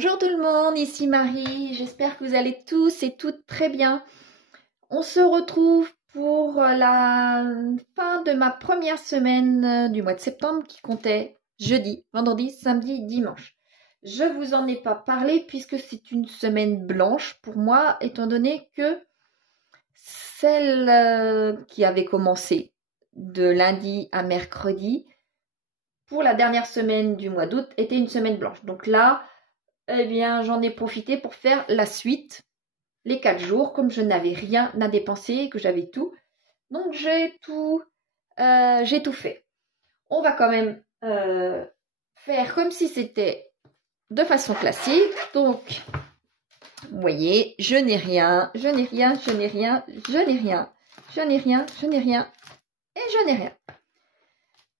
Bonjour tout le monde, ici Marie, j'espère que vous allez tous et toutes très bien. On se retrouve pour la fin de ma première semaine du mois de septembre qui comptait jeudi, vendredi, samedi, dimanche. Je ne vous en ai pas parlé puisque c'est une semaine blanche pour moi étant donné que celle qui avait commencé de lundi à mercredi pour la dernière semaine du mois d'août était une semaine blanche. Donc là, eh bien, j'en ai profité pour faire la suite, les 4 jours, comme je n'avais rien à dépenser, que j'avais tout. Donc, j'ai tout fait. On va quand même faire comme si c'était de façon classique. Donc, vous voyez, je n'ai rien, je n'ai rien, je n'ai rien, je n'ai rien, je n'ai rien, je n'ai rien et je n'ai rien.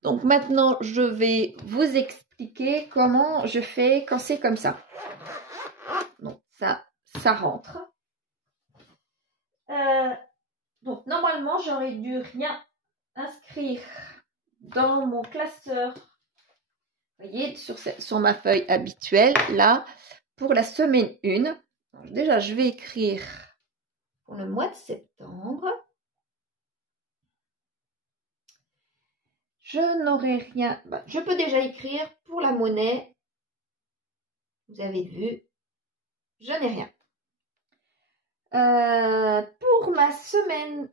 Donc, maintenant, je vais vous expliquer comment je fais quand c'est comme ça. Donc, ça rentre. Donc, normalement, j'aurais dû rien inscrire dans mon classeur. Vous voyez, sur ma feuille habituelle, là, pour la semaine 1. Donc, déjà, je vais écrire pour le mois de septembre. Je n'aurai rien. Je peux déjà écrire pour la monnaie. Vous avez vu, je n'ai rien. Pour ma semaine,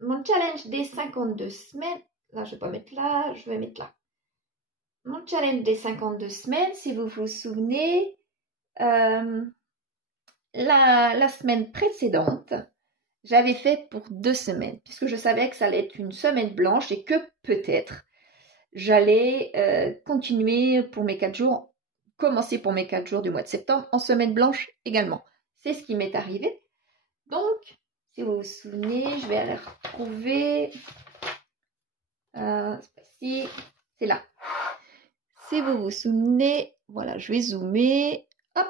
mon challenge des 52 semaines, là je ne vais pas mettre là, je vais mettre là. Mon challenge des 52 semaines, si vous vous souvenez, la semaine précédente, j'avais fait pour 2 semaines, puisque je savais que ça allait être une semaine blanche et que peut-être j'allais continuer pour mes 4 jours, commencer pour mes 4 jours du mois de septembre en semaine blanche également. C'est ce qui m'est arrivé. Donc, si vous vous souvenez, je vais aller retrouver. C'est là. Si vous vous souvenez, voilà, je vais zoomer. Hop.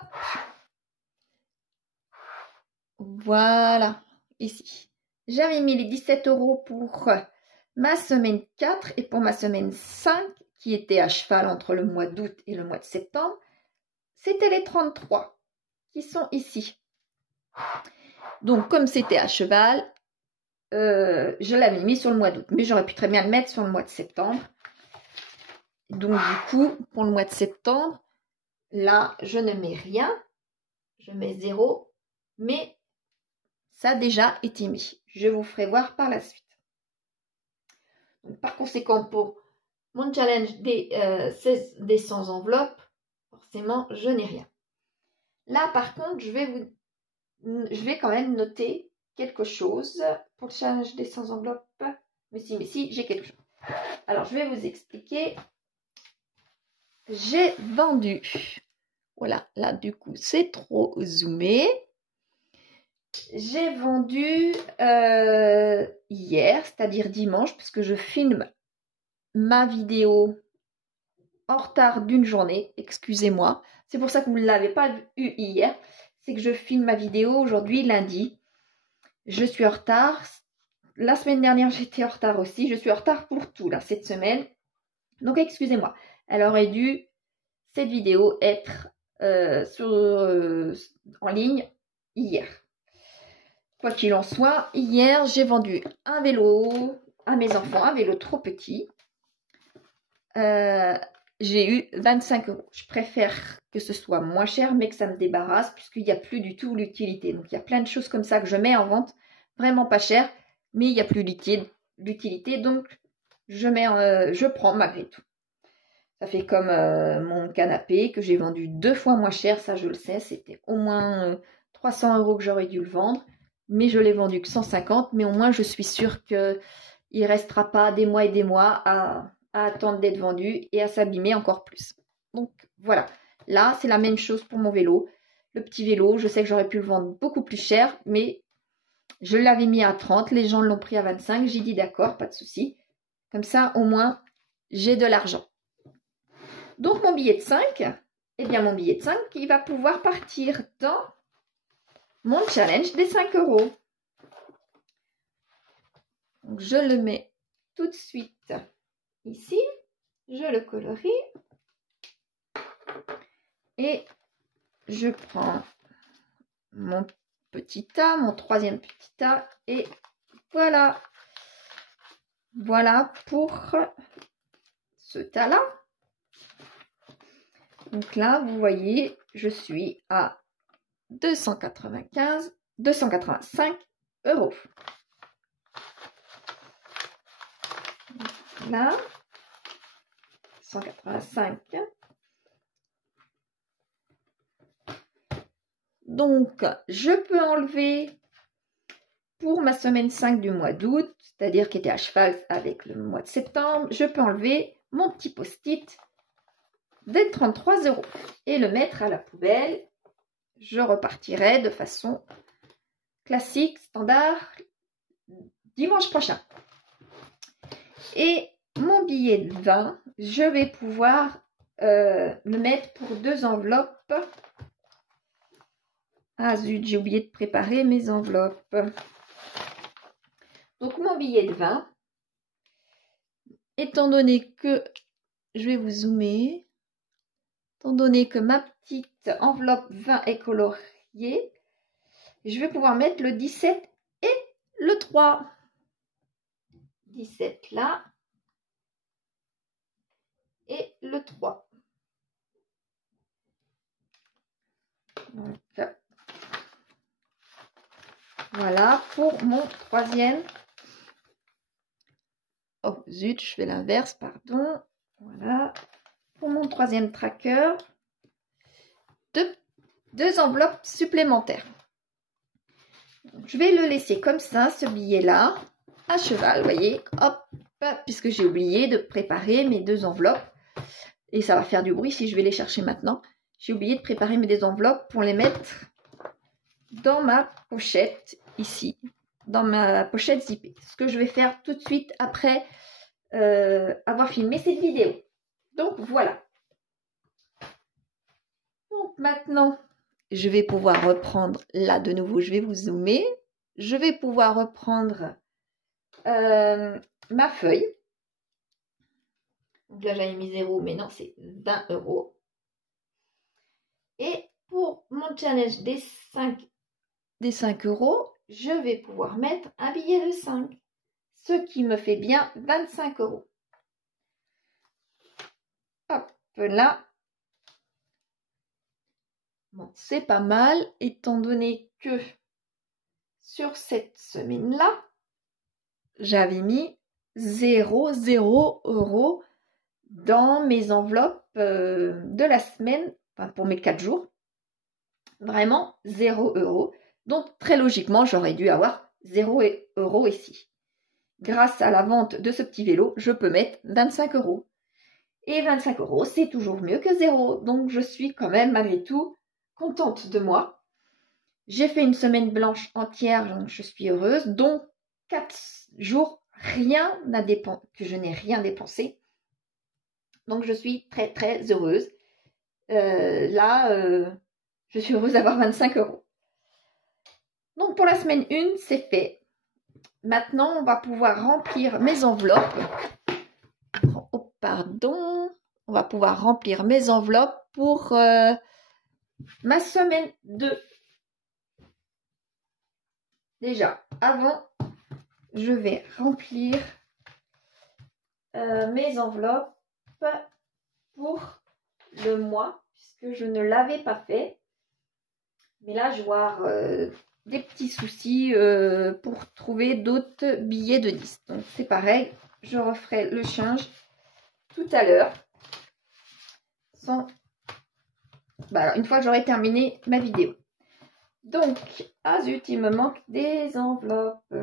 Voilà, ici. J'avais mis les 17 € pour ma semaine 4 et pour ma semaine 5, qui était à cheval entre le mois d'août et le mois de septembre. C'était les 33 qui sont ici. Donc, comme c'était à cheval, je l'avais mis sur le mois d'août. Mais j'aurais pu très bien le mettre sur le mois de septembre. Donc, du coup, pour le mois de septembre, là, je ne mets rien. Je mets 0. Mais ça a déjà été mis. Je vous ferai voir par la suite. Donc, par conséquent, pour mon challenge des 100 enveloppes, forcément, je n'ai rien. Là, par contre, je vais quand même noter quelque chose pour le challenge des 100 enveloppes. Mais si, j'ai quelque chose. Alors, je vais vous expliquer. J'ai vendu. Voilà, là, du coup, c'est trop zoomé. J'ai vendu hier, c'est-à-dire dimanche, puisque je filme ma vidéo en retard d'une journée. Excusez-moi. C'est pour ça que vous ne l'avez pas eu hier. C'est que je filme ma vidéo aujourd'hui, lundi. Je suis en retard. La semaine dernière, j'étais en retard aussi. Je suis en retard pour tout, là, cette semaine. Donc, excusez-moi. Elle aurait dû, cette vidéo, être en ligne hier. Quoi qu'il en soit, hier, j'ai vendu un vélo à mes enfants, un vélo trop petit. J'ai eu 25 €. Je préfère que ce soit moins cher, mais que ça me débarrasse, puisqu'il n'y a plus du tout l'utilité. Donc, il y a plein de choses comme ça que je mets en vente, vraiment pas cher, mais il n'y a plus l'utilité. Donc, je prends malgré tout. Ça fait comme mon canapé que j'ai vendu 2 fois moins cher, ça je le sais. C'était au moins 300 € que j'aurais dû le vendre. Mais je l'ai vendu que 150. Mais au moins, je suis sûre qu'il ne restera pas des mois et des mois à attendre d'être vendu et à s'abîmer encore plus. Donc, voilà. Là, c'est la même chose pour mon vélo. Le petit vélo, je sais que j'aurais pu le vendre beaucoup plus cher. Mais je l'avais mis à 30. Les gens l'ont pris à 25. J'ai dit d'accord, pas de souci. Comme ça, au moins, j'ai de l'argent. Donc, mon billet de 5, eh bien, mon billet de 5, il va pouvoir partir dans mon challenge des 5 €. Donc, je le mets tout de suite ici. Je le colorie. Et je prends mon petit tas, mon troisième petit tas, et voilà. Voilà pour ce tas-là. Donc là, vous voyez, je suis à 285 €. Là, 185. Donc, je peux enlever pour ma semaine 5 du mois d'août, c'est-à-dire qui était à cheval avec le mois de septembre, je peux enlever mon petit post-it des 33 € et le mettre à la poubelle. Je repartirai de façon classique, standard, dimanche prochain. Et mon billet de 20, je vais pouvoir le mettre pour 2 enveloppes. Ah zut, j'ai oublié de préparer mes enveloppes. Donc mon billet de 20, étant donné que, je vais vous zoomer, étant donné que ma petite enveloppe 20 est coloriée, je vais pouvoir mettre le 17 et le 3. 17 là et le 3. Donc, voilà pour mon troisième. Oh zut, je fais l'inverse, pardon. Voilà pour mon troisième tracker. Deux enveloppes supplémentaires. Donc, je vais le laisser comme ça, ce billet-là, à cheval, vous voyez. Hop, puisque j'ai oublié de préparer mes 2 enveloppes. Et ça va faire du bruit si je vais les chercher maintenant. J'ai oublié de préparer mes 2 enveloppes pour les mettre dans ma pochette ici, dans ma pochette zippée. Ce que je vais faire tout de suite après avoir filmé cette vidéo. Donc voilà. Donc maintenant, je vais pouvoir reprendre, là de nouveau, je vais vous zoomer. Je vais pouvoir reprendre ma feuille. Donc là, j'avais mis 0, mais non, c'est 20 €. Et pour mon challenge des 5 €, je vais pouvoir mettre un billet de 5, ce qui me fait bien 25 €. Hop là. Bon, c'est pas mal, étant donné que sur cette semaine-là, j'avais mis 0 € dans mes enveloppes de la semaine, enfin pour mes 4 jours. Vraiment 0 €. Donc, très logiquement, j'aurais dû avoir 0 € ici. Grâce à la vente de ce petit vélo, je peux mettre 25 €. Et 25 €, c'est toujours mieux que 0. Donc, je suis quand même, malgré tout, contente de moi. J'ai fait une semaine blanche entière, donc je suis heureuse. Donc, 4 jours, que je n'ai rien dépensé. Donc, je suis très, très heureuse. Je suis heureuse d'avoir 25 €. Donc, pour la semaine 1, c'est fait. Maintenant, on va pouvoir remplir mes enveloppes. Oh, pardon. On va pouvoir remplir mes enveloppes pour ma semaine 2. Déjà, avant, je vais remplir mes enveloppes pour le mois, puisque je ne l'avais pas fait. Mais là, je vais avoir des petits soucis pour trouver d'autres billets de 10. Donc, c'est pareil, je referai le change tout à l'heure. Une fois que j'aurai terminé ma vidéo. Donc, ah zut, il me manque des enveloppes.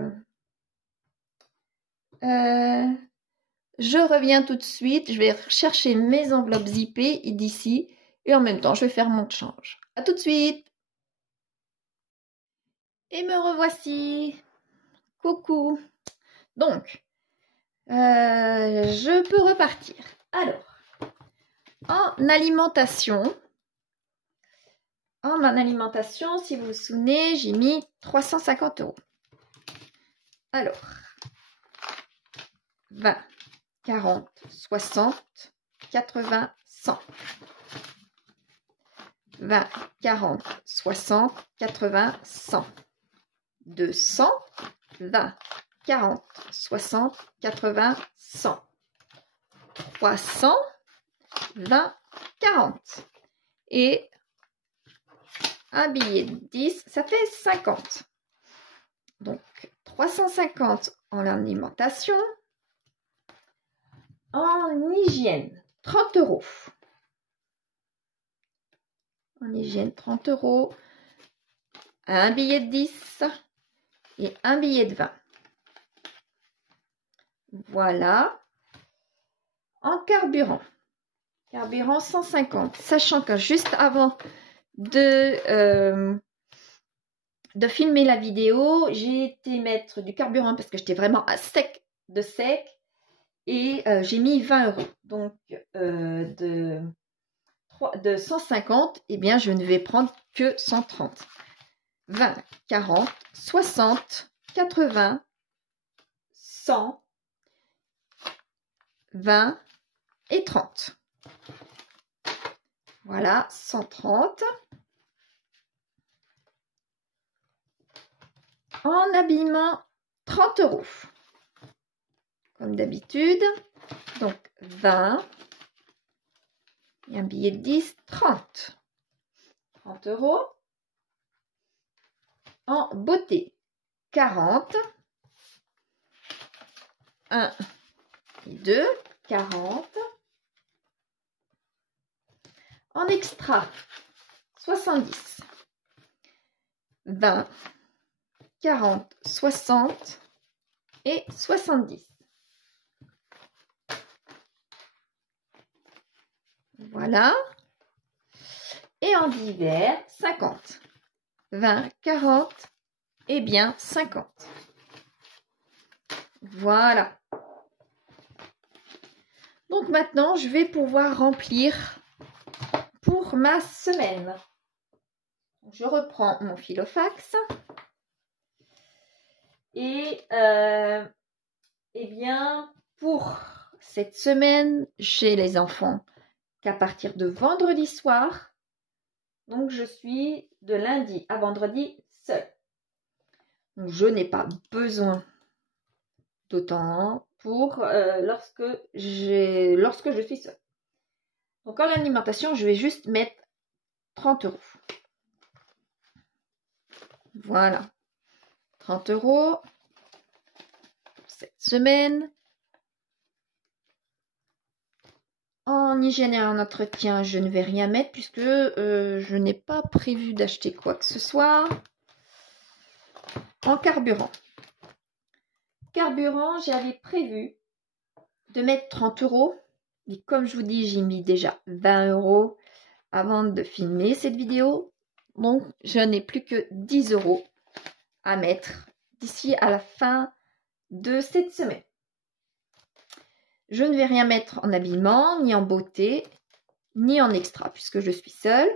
Je reviens tout de suite. Je vais chercher mes enveloppes zippées d'ici. Et en même temps, je vais faire mon change. À tout de suite. Et me revoici. Coucou. Donc, je peux repartir. Alors, en alimentation, si vous vous souvenez, j'ai mis 350 €. Alors, 20, 40, 60, 80, 100. 20, 40, 60, 80, 100. 200, 20, 40, 60, 80, 100. 300, 20, 40. Et un billet de 10, ça fait 50. Donc, 350 en alimentation. En hygiène, 30 euros. En hygiène, 30 euros. Un billet de 10 et un billet de 20. Voilà. En carburant. Carburant 150. Sachant que juste avant de filmer la vidéo, j'ai été mettre du carburant parce que j'étais vraiment à sec de sec. Et j'ai mis 20 euros. Donc, de 150, eh bien, je ne vais prendre que 130. 20, 40, 60, 80, 100, 20 et 30. Voilà, 130. En habillement, 30 euros. Comme d'habitude. Donc, 20. Et un billet de 10, 30. 30 euros. En beauté, 40. 1 et 2, 40. En extra, 70. 20, 40, 60 et 70. Voilà. Et en divers, 50. 20, 40 et bien 50. Voilà. Donc maintenant, je vais pouvoir remplir pour ma semaine. Je reprends mon filofax. Et eh bien, pour cette semaine, j'ai les enfants qu'à partir de vendredi soir. Donc, je suis de lundi à vendredi seule. Donc, je n'ai pas besoin d'autant pour lorsque je suis seule. Donc, en alimentation, je vais juste mettre 30 euros. Voilà. 30 euros pour cette semaine. En hygiène et en entretien, je ne vais rien mettre puisque je n'ai pas prévu d'acheter quoi que ce soit. En carburant. Carburant, j'avais prévu de mettre 30 euros. Mais comme je vous dis, j'ai mis déjà 20 euros avant de filmer cette vidéo. Donc, je n'ai plus que 10 euros à mettre d'ici à la fin de cette semaine. Je ne vais rien mettre en habillement, ni en beauté, ni en extra, puisque je suis seule.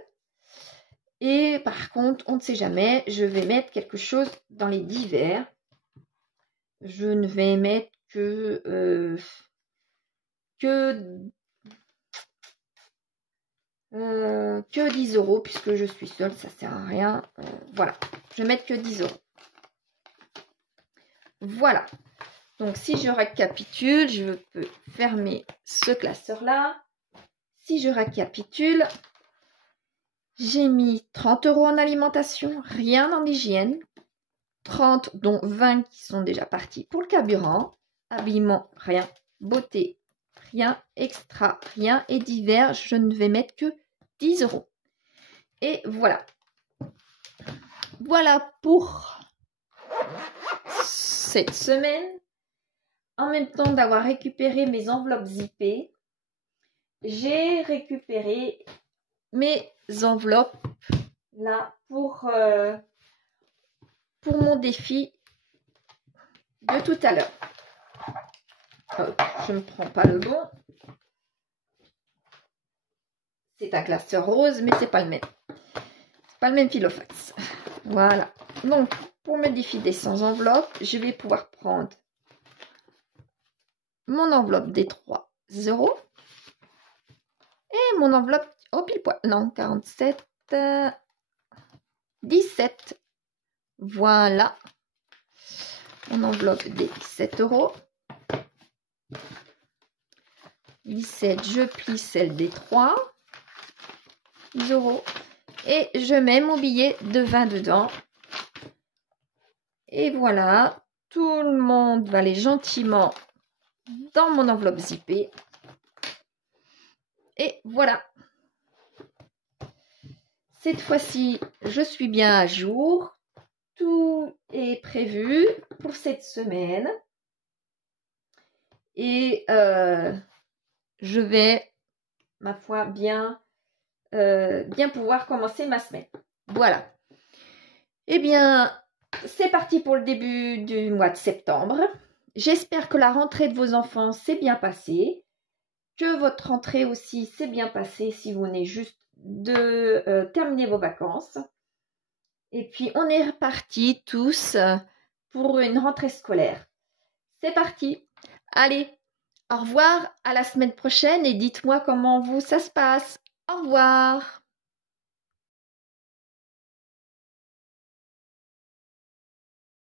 Et par contre, on ne sait jamais, je vais mettre quelque chose dans les divers. Je ne vais mettre que 10 euros, puisque je suis seule, ça ne sert à rien. Voilà, je vais mettre que 10 euros. Voilà. Donc, si je récapitule, je peux fermer ce classeur-là. Si je récapitule, j'ai mis 30 euros en alimentation, rien en hygiène. 30, dont 20 qui sont déjà partis pour le carburant. Habillement, rien. Beauté, rien. Extra, rien. Et divers, je ne vais mettre que 10 euros. Et voilà. Voilà pour cette semaine. En même temps d'avoir récupéré mes enveloppes zippées, j'ai récupéré mes enveloppes là pour mon défi de tout à l'heure. Je ne prends pas le bon. C'est un classeur rose, mais c'est pas le même. C'est pas le même filofax. Voilà. Donc, pour me défi des 100 enveloppes, je vais pouvoir prendre mon enveloppe des 3 euros et mon enveloppe au pile poil. Non, 47. 17. Voilà. Mon enveloppe des 17 euros. 17, je plie celle des 3 euros. Et je mets mon billet de 20 dedans. Et voilà. Tout le monde va aller gentiment dans mon enveloppe zippée. Et voilà. Cette fois-ci, je suis bien à jour. Tout est prévu pour cette semaine. Et je vais, ma foi, bien pouvoir commencer ma semaine. Voilà. Eh bien, c'est parti pour le début du mois de septembre. J'espère que la rentrée de vos enfants s'est bien passée, que votre rentrée aussi s'est bien passée si vous venez juste de terminer vos vacances. Et puis, on est repartis tous pour une rentrée scolaire. C'est parti. Allez, au revoir, à la semaine prochaine et dites-moi comment ça se passe. Au revoir.